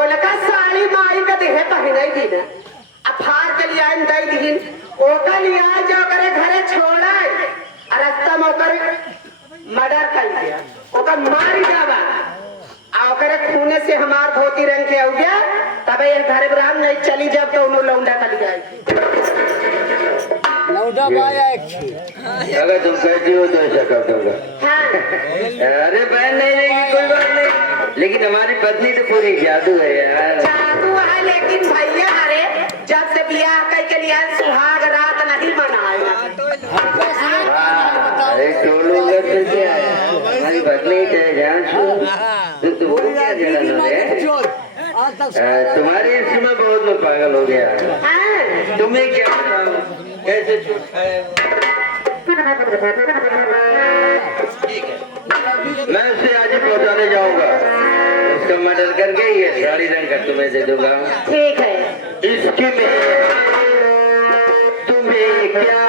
ओलका साड़ी माई का देहे पहनाई दी ना अब फाड़ के लिया इन दई दिन ओका लिया जो करे घरे छोड़ा और रास्ता में ओकर मर्डर कर दिया ओका मार जावा आ ओकरे खूने से हमार धोती रंग के हो गया तबे ये घर ब्राह्म नहीं चली जब तो उन्हों लौंडा कर जाए लौंडा पाया अगर तुम कहती हो तो ऐसा कर दूंगा। हाँ अरे बहन नहीं रहेगी कोई बात नहीं, लेकिन हमारी पत्नी तो पूरी जादू है यार। जादू है लेकिन भैया अरे जब से ब्याह करके लिया सुहाग रात नहीं मनाया। अरे टोलू से क्या है, हमारी पत्नी चाहे जान तो वो क्या जलन है तुम्हारी इसी में बहुत लोग पागल हो गया। हाँ तुम्हें क्या बताऊं कैसे छूट खाए। ठीक है मैं उसे आज ही पहुंचाने जाऊंगा, उसका मर्डर करके ये साड़ी रंग कर तुम्हें दे दूंगा। ठीक है इसकी तुम्हें क्या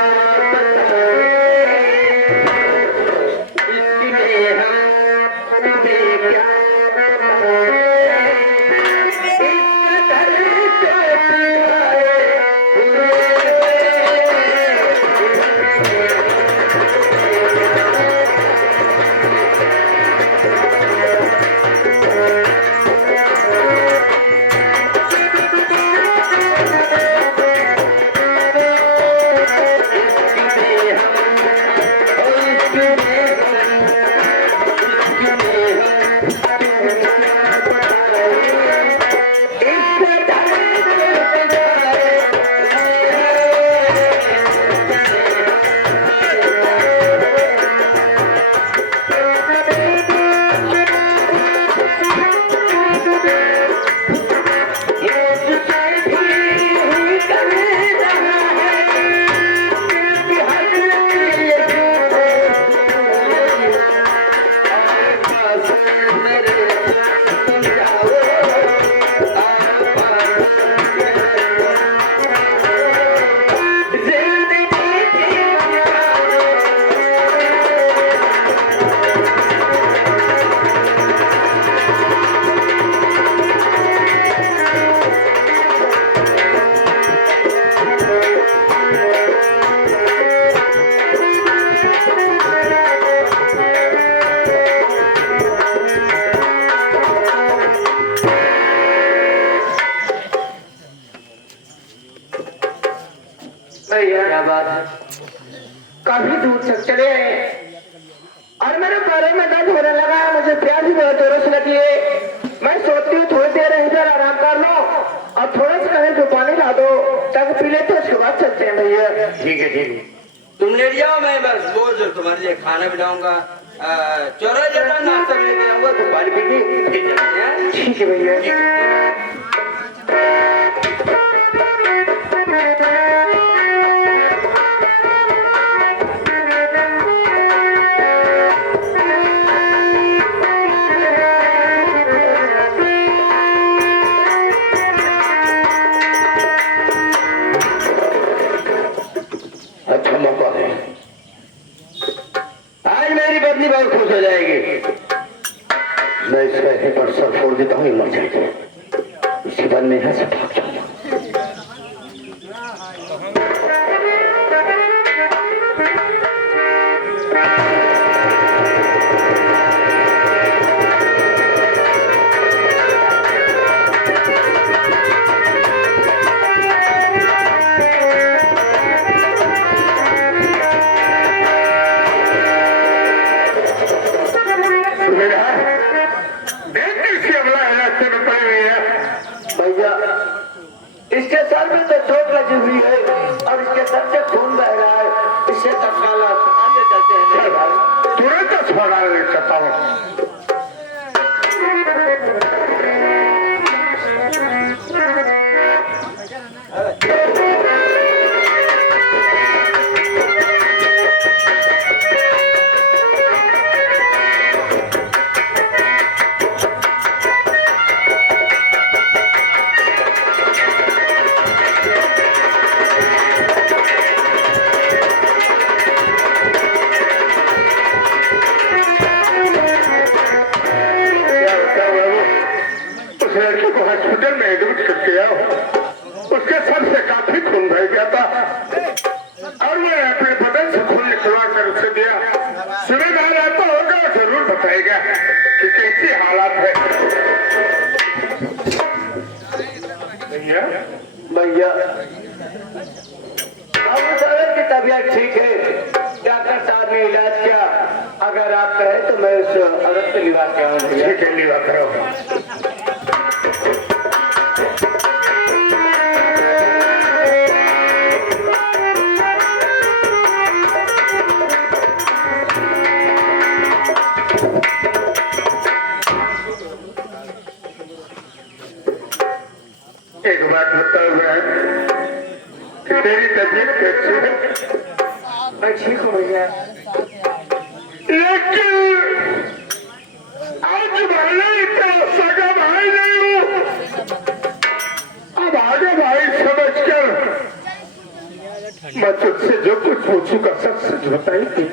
क्या बात है? काफी दूर तक चले आए और मेरे पैरों में दर्द होने लगा, मुझे प्यास भी बहुत जोरों से लगी है। मैं सोचती हूँ थोड़ी देर इधर आराम कर लो और थोड़ा सा कहीं तो पानी ला दो तक पी लेते उसके बाद चलते हैं भैया। ठीक है ठीक है तुम लेट जाओ, मैं बस रोज तुम्हारे लिए खाना बनाऊंगा, चौरा जरा नाश्ता लेके आऊंगा तो पानी पी के फिर चलते हैं। ठीक है भैया। अच्छा मौका है, आज मेरी पत्नी बहुत खुश हो जाएगी। मैं इस पैसे पर सर फोड़ देता हूँ, मर जाएगी, इसी बार में यहाँ से भाग जाऊंगा। भैया इसके सर में तो चोट लगी हुई है और इसके सर से खून बह रहा है, इससे तत्काल अस्पताल ले चलते हैं। तुरंत अस्पताल ले सकता हूँ। लड़की को हॉस्पिटल में एडमिट करके आओ। उसके सर से काफी खून बह गया था और मैं अपने बदन से खून निकलवा कर उसे दिया। सूबेदार आता होगा जरूर बताएगा कि कैसी हालात है। भैया की तबीयत ठीक है, डॉक्टर साहब ने इलाज किया। अगर आप कहें तो मैं उस औरत से लिवा के आऊँ। ठीक है, लिवा करो। एक बात बताओ बहन, तेरी तबीयत कैसी है? मैं ठीक हूँ भैया, लेकिन आज भले इतना सगा भाई नहीं हूँ। अब आगे भाई समझकर मैं तुझसे जो कुछ पूछूंगा सब सच बताई थी।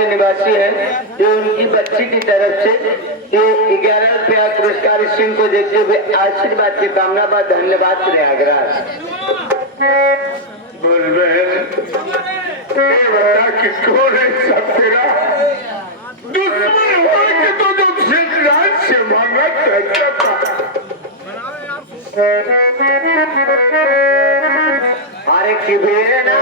निवासी है, ये उनकी बच्ची की तरफ से ये 11 रुपया पुरस्कार सिंह को देते हुए आशीर्वाद की कामना बा। धन्यवाद प्रयागराज। बोल बहन, बता किसको सब तेरा दुश्मन हुआ कि तो जो जिंदान से मांगा करता था। अरे किबेरे ना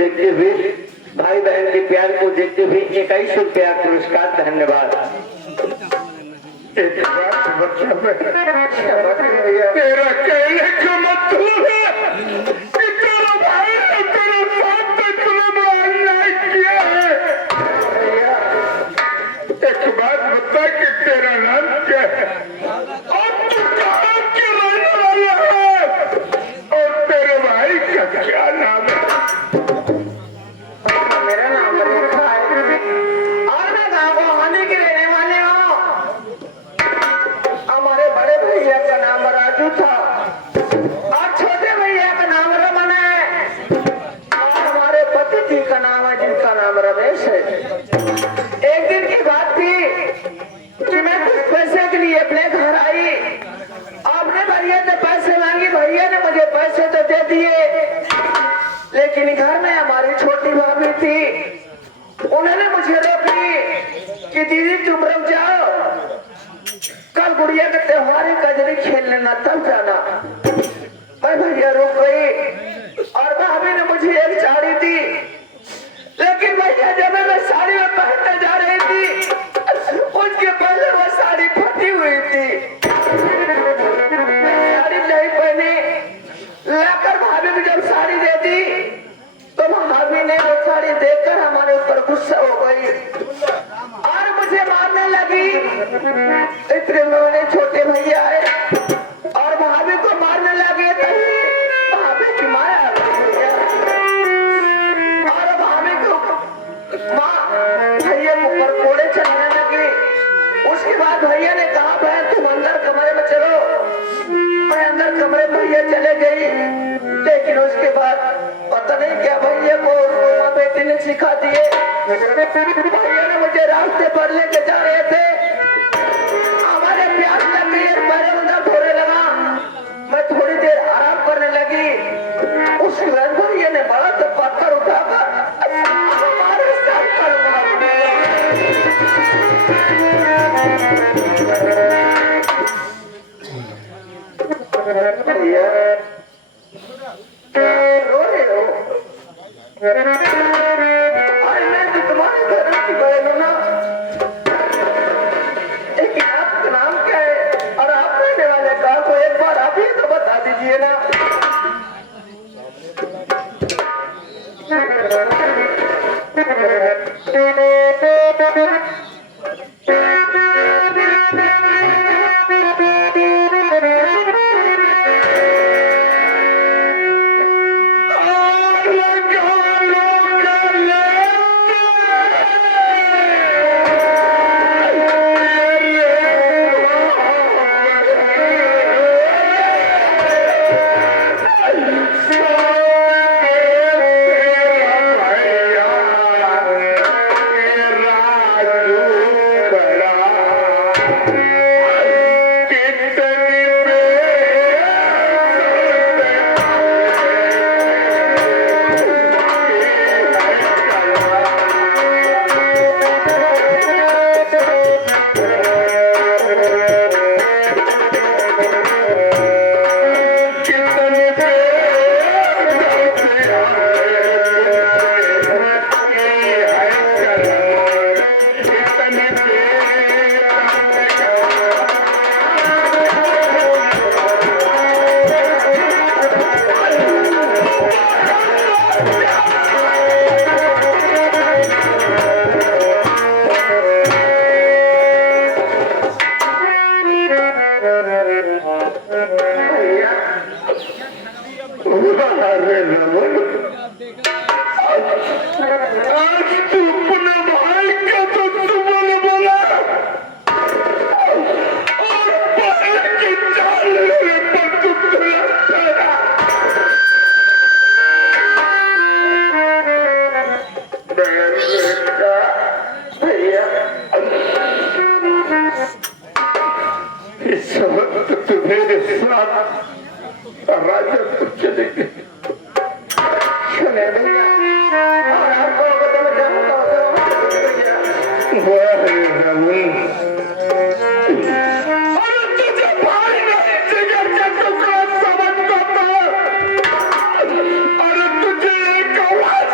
देखते हुए, भाई बहन के प्यार को देखते हुए 21 रुपया पुरस्कार। धन्यवाद। एक बात बच्चा तेरा कहने का मतलब है कि तेरा भाई ने तेरे साथ इतना अन्याय किया है। एक बात बता कि तेरा नाम क्या है और तू कहाँ के रहने वाला है और तेरे भाई का क्या नाम है? मेरा नाम रेखा है और मैं गाँव गोहानी की रहने वाली हूँ। हमारे बड़े भैया का नाम राजू था और छोटे भैया का नाम रमन है और हमारे पति जी का नाम है जिनका नाम रमेश है। एक दिन की बात थी कि मैं कुछ पैसे के लिए अपने घर आई। अपने भैया से पैसे मांगी, भैया ने मुझे पैसे तो दे दिए, लेकिन घर में हमारी छोटी भाभी थी। उन्होंने मुझे रोकी कि दीदी तुम रुक जाओ, कल गुड़िया के त्योहार है, कजरी खेलने न तब जाना। मैं भैया रुक गई और भाभी ने मुझे एक साड़ी दी, लेकिन भैया जब मैं साड़ी में पहनने जा रही थी उसके पहले वो साड़ी फटी हुई थी। साड़ी नहीं पहनी, लाकर भाभी को जब साड़ी दे दी तो भाभी ने वो साड़ी देखकर हमारे ऊपर गुस्सा हो गई और मुझे मारने लगी। इतने में छोटे भैया आए और भाभी को मारने लगे, तभी भाभी की माया आ गई और भाभी को भैया के ऊपर कोड़े चढ़ने लगे। उसके बाद भैया ने कहा बहन तुम अंदर कमरे में चलो। मैं अंदर कमरे में भैया चले गई, लेकिन उसके बाद पता नहीं क्या भैया को माँ बेटी ने सिखा दिए। भैया ने मुझे रास्ते पर लेके जा रहे थे, हमारे प्यास लग गई, पैर अंदर धोने लगा। मैं थोड़ी देर आराम करने लगी, उसके बाद भैया ने बड़ा सा पत्थर उठाकर हमारे सर पर मार दिया। भैया रो रहे हो? अरे मैं तो तुम्हारे घर की बहन हूं ना, लेकिन आपका नाम क्या है और आप रहने वाले कहाँ को एक बार आप ही तो बता दीजिए ना। अरे तुझे एक आवाज